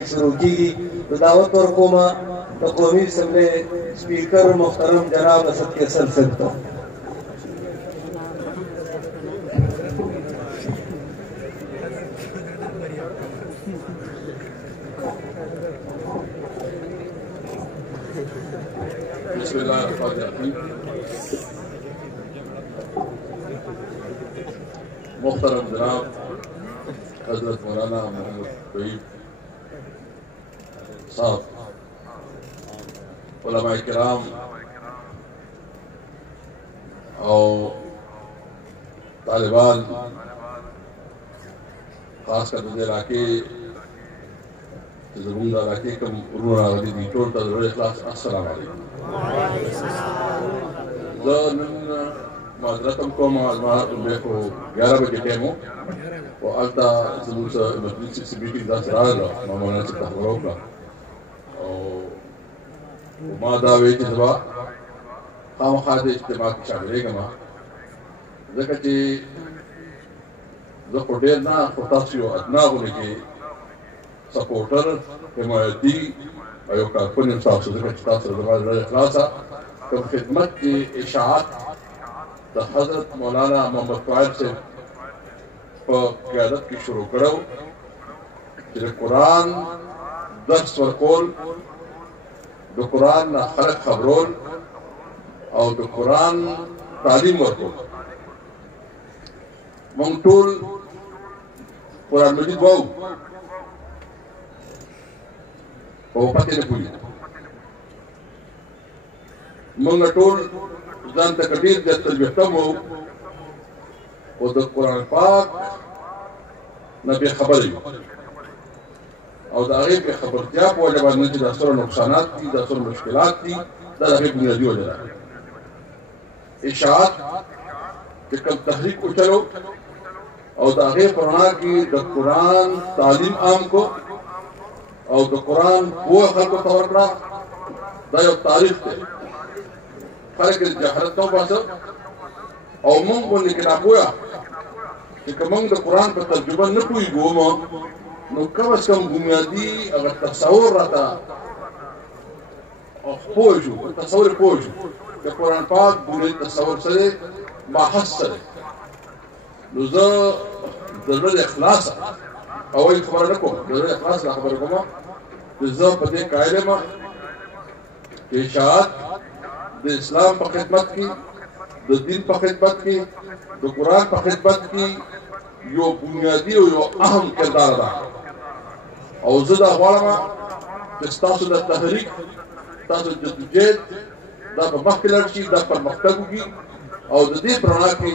शुरू की तो दावत और कोमा तो कौमी असम्बली स्पीकर मुहतरम जनाब असद कैसल साहब तो मुहतरम जनाब हजरत मौलाना मोहम्मद तोयब साहब, उलमा किराम और तालिबान, खासकर इलाके जरूर इलाके कम उन्होंने वाली दीटोर तजर्बे इखलास अस्सलाम वालेकुम। माजरतम को माजमा तुम्हें को 11 बजे टेमो वो अलता जरूर से इमरजेंसी से मीटिंग दास रहा है मामला से तहवारों का और मादावे की जबा काम खाते इस्तेमाल शामिल है मां ज़कती ज़कोडेर ना कोतासियो अदना होने के सपोर्टर हिमायती आयो का कुछ इंसाफ से ज़कती तासर ज़माने इखलासा कम खिदमत की इशाअत द हजरत मौलाना मोहम्मद तोयब से क़यादत की शुरू करो जिन्हें कुरान दर्स वरकोल द कुरान ना खलक खबरोल और द कुरान तालीम वरकोल मंगटूल कुरान मजीद वाऊ वो पते न पूरी मंगटूल जान तकदीर जब तजबीतम हो वो द कुरान पाक न बेखबर ही और दागे के खबर क्या पहुंचे बाद में दसर नुकसानात थी दसर मुश्किलात थी दागे बुनियादी हो जाए इशाअत के कब तहरीक को चलो और दागे पढ़ना की द कुरान तालीम आम को और द कुरान वो हर को तौर करा दायो तारीफ थे फर्क जहरतों पास और मंग को निकला पोया कि कमंग द कुरान पर तर्जुमा न कोई गोमा नो कम से कम बुनियादी अगर तस्वुर रहता और पोजू तस्वुर पोजू कि कुरान पाक बुनियादी तस्वुर से माहसर नुज़ा दर्जे इखलास अवल खबर न को दर्जे इखलास ना खबर को मा नुज़ा पते कायदे मा कि शायद द इस्लाम पर खिदमत की द दीन पर खिदमत की द कुरान पर खिदमत की यो बुनियादी और यो अहम किरदार अदा और ज़दा वाला जिस्तासु द तहरीक तासु जद्दोजहद दा पर मख्तलर्ची दा पर मख्तगुगी और द दे प्रणा की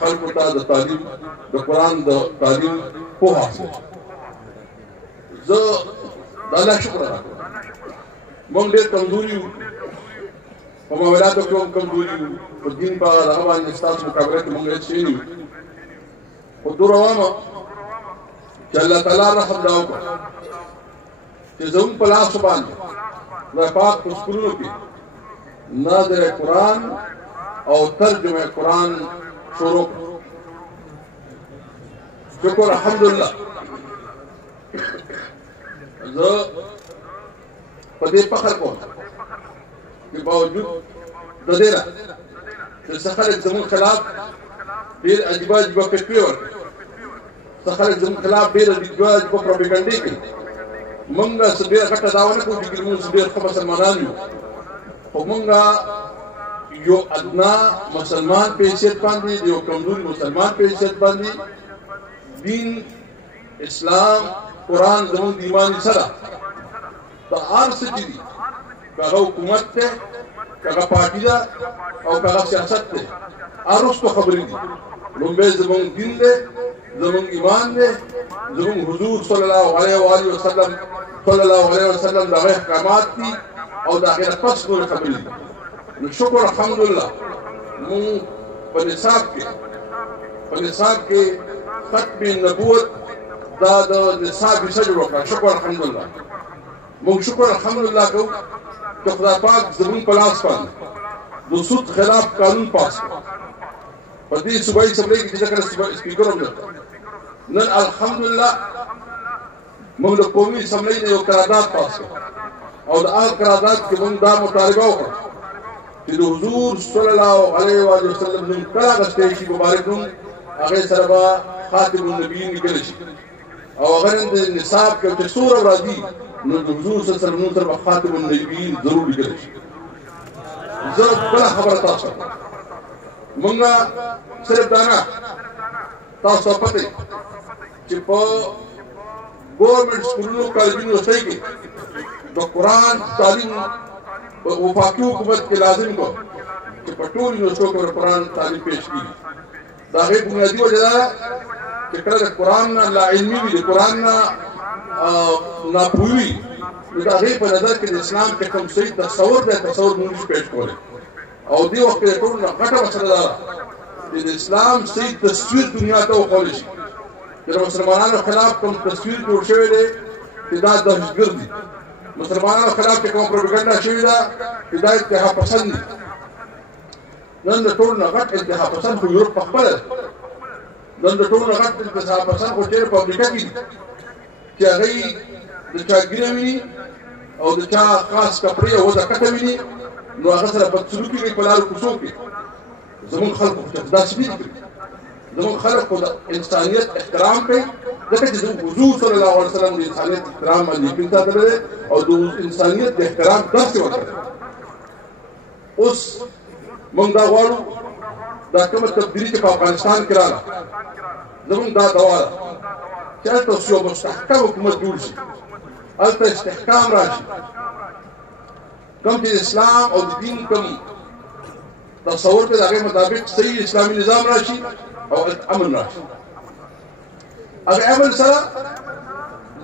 खल्क़ ता द तालीम द कुरान द तालीम को हासिल ज़ दाला शुक्र मंगले कमजोरी मामलात को कमजोरी और दिन पर रवान इस्तास मुकाबले के मंगले चीनी खुदुरवामा अल्लाह ताला रहम दाओ को कि ज़ुम पला सुबान वफ़ात कुस्कुलों की नाज़र कुरान और तर्जुमे कुरान शुरू शुक्र अल्हम्दुलिल्लाह ज़ पदे पखर को के बावजूद ददेरा कि सखर जमुन खिलाफ बेर अजबाज बकपियोर सखर जमुन खिलाफ बेर अजबाज को प्रोपेगेंडे के मंगा सबेर कटा दावन को दिग्रिमु सबेर का मुसलमानान हो मंगा यो अदना मुसलमान पेशियत बांधी यो कमजोर मुसलमान पेशियत बांधी दीन इस्लाम कुरान जमुन दीवानी सरा तो आर से दी कागा हुकूमत थे कागा पार्टिया और कागा सियासत थे और उसको खबरी दी लंबे ज़माने दिन दे ज़माने ईमान दे ज़माने हुजूर सल्लल्लाहु अलैहि वसल्लम दावे कामात थी और दागे पस को खबरी दी शुक्र अल्हम्दुलिल्लाह मुं बनिसाब के खत्म नबूवत दाद निसाब सजरो का शुक्र अल्हम्दुलिल्लाह मुं शुक्र अल्हम्दुलिल्लाह को तो खुदा पाक ज़मीन पलास पर दूसरे खिलाफ कानून पास पति सुबह सबले की जिक्र स्पीकर हो जाता नन अल्हम्दुलिल्लाह موږ د قومي اسمبلۍ نه یو قرارداد پاس کړ او د هغه قرارداد کې موږ دا مطالبه وکړه چې د حضور صلی الله علیه وسلم نوم کله اخیستی شي مبارک نوم هغې سره به خاتم النبیین لیکلی شي او هغه د نصاب کې چې څومره راځي نو د حضور صلی الله علیه وسلم نوم سره به خاتم النبیین ضرور لیکلی شي. زه بله خبره تاسو ته موږ صرف دا نه تاسو ته پته چې په ګورنمنټ سکولونو کالجونو کې د قرآن تعلیم په وفاقي حکومت کې لازم کو چې په ټولو یونیورسټیو کې قرآن تعلیم پیش کړي. د هغې بنیادي وجه دا ده چې کله د قرآن نه لاعلمي وي د قرآن نه ناپوهي وي نو د هغې په نظر کې د اسلام چې کوم صحیح تصور دی تصور موږ نشو پیش کولی او دې وخت کې د ټولو نه غټه مسله دا ده چې د اسلام صحیح تصویر دنیا ته وښودلی شي چې د مسلمانانو خلاف کوم تصویر جوړ شوی دی چې دا دهشتګرد دي مسلمانانو خلاف چې کوم پروپاګنډا شوې ده چې دا اتحاد پسند دي. نن د ټولو نه غټ اتحاد پسند خو یورپ په خپله ده. نن د ټولو نه غټ اتحاد پسند خو چېرې په امریکا کې دي چې هغوی د چا ګیره ویني او د چا خاص کپړې او وضعکته ویني نو هغه سره بدسلوکي کوي په لارو کوڅو کې. زموږ خلکو خو داسې نه دي. زموږ خلک خو د انسانیت احترام کوي ځکه چې حضور صلی الله علیه وسلم د انسانیت احترام باندې یقین ساتلی دی او د انسانیت د احترام درس یې ورکړی. اوس موږ دا غواړو دا کومه تبدیلي چې په افغانستان کې راغله زموږ دا دوا ده چې هلته اوس یو مستحکم حکومت جوړ شي هلته استحکام راشي کوم چې اسلام او د دین کوم تصور دی د هغې مطابق صحیح اسلامي نظام راشي او امن راشي. هغه امن سره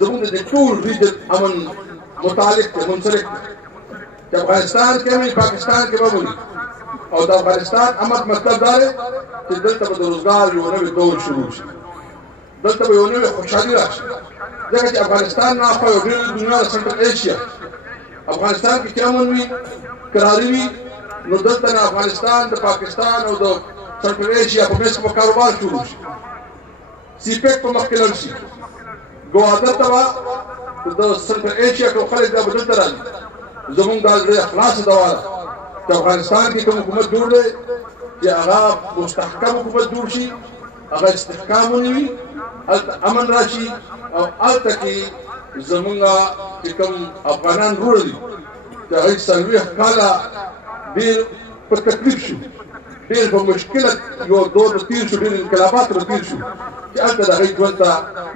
زموږ د ټول ریجن امن متعلق دی منسلک دی چې افغانستان کې وي پاکستان کې به وي او د افغانستان امن مطلب دا دی چې دلته به د روزګار یو نوی دور شروع شي دلته به یو نوی خوشحالي راشي ځکه چې افغانستان نه خو یو ډېر دنیا د سنټرل ایشیا افغانستان کې چې امن وي کراري وي نو دلته نه افغانستان د پاکستان او د سنټرل ایشیا په منځ کې به کاروبار شروع شي سیپیک په مخکې لاړ شي ګوادر ته به د سنټرل ایشیا کې خلک دا به دلته راځي. زموږ دا ډېره خلاصه دوا ده چې افغانستان کې کوم حکومت جوړ دی چې هغه مستحکم حکومت جوړ شي هغه استحکام ونیوي هلته امن راشي او هلته کې زموږ چې کوم افغانان وروڼه دي چې هغوی 40 کاله ډېر په تکلیف شو ډېر په مشکله یو دور به تېر شو ډېر انقلابات به تېر شو چې هلته د هغوی ژوند ته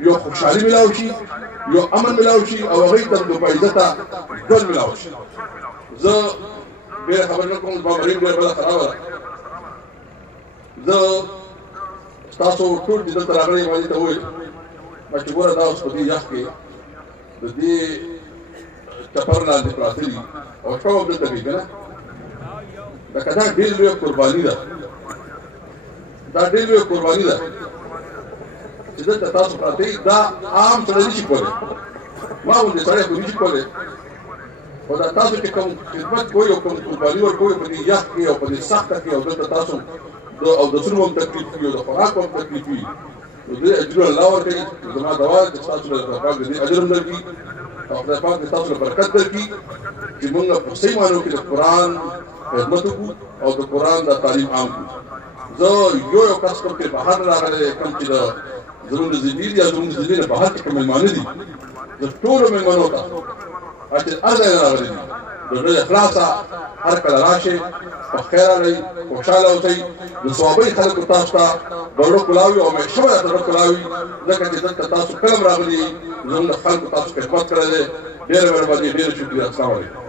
یو خوشحالي میلاو شي یو امن میلاو شي او هغوی ته د باعزته ژوند میلاو شي. زه ډېره خبرې نه کوم زما مریم ډېره بده خرابه ده. زه ستاسو ټول چې دلته راغلی ما دې ته وویل ما چې ګوره دا اوس په دې یخ کې د دې چپر لاندې پراته دي او شپه به دلته کوي که نه لکه دا ډېر لویه قرباني ده دا ډېر لویه قرباني ده چې دلته تاسو پراته یي دا عام سړی نشي کولی ما غوندې سړی خو نشي کولی خو دا تاسو چې کوم خدمت کوئ او کوم قرباني ورکوئ په دې یخ کې او په دې سخته کې او دلته تاسو اودسونو هم تکلیف وي او د خوراک هم تکلیف وي نو دې اجرونه الله ورکوي. زما دعا ده چې ستاسو له خدای پاک د دې اجر هم درکړي او خدای پاک دې تاسو له برکت درکړي چې موږ په صحیح معنو کې د قرآن خدمت وکړو او د قرآن د تعلیم عام کړو. زه یو کس کوم چې بهر راغلی کوم چې د زموږ د ضلعې دي یا زموږ د ضلعې نه بهر چې کوم مېلمانه دي د ټولو مېلمنو ته چې هر ځای نه راغلي دي د زړه خلاصه هر کله راشئ په خیر راغئ خوشحاله اوسئ د صوابۍ خلکو تاسو ته به زړه کلاوي او همیشه به درته زړه کلاوي ځکه چې دلته تاسو کله هم راغلي زموږ د خلکو تاسو خدمت کړی دی. ډېره مهرباني ډېره شکریه. السلام علیکم.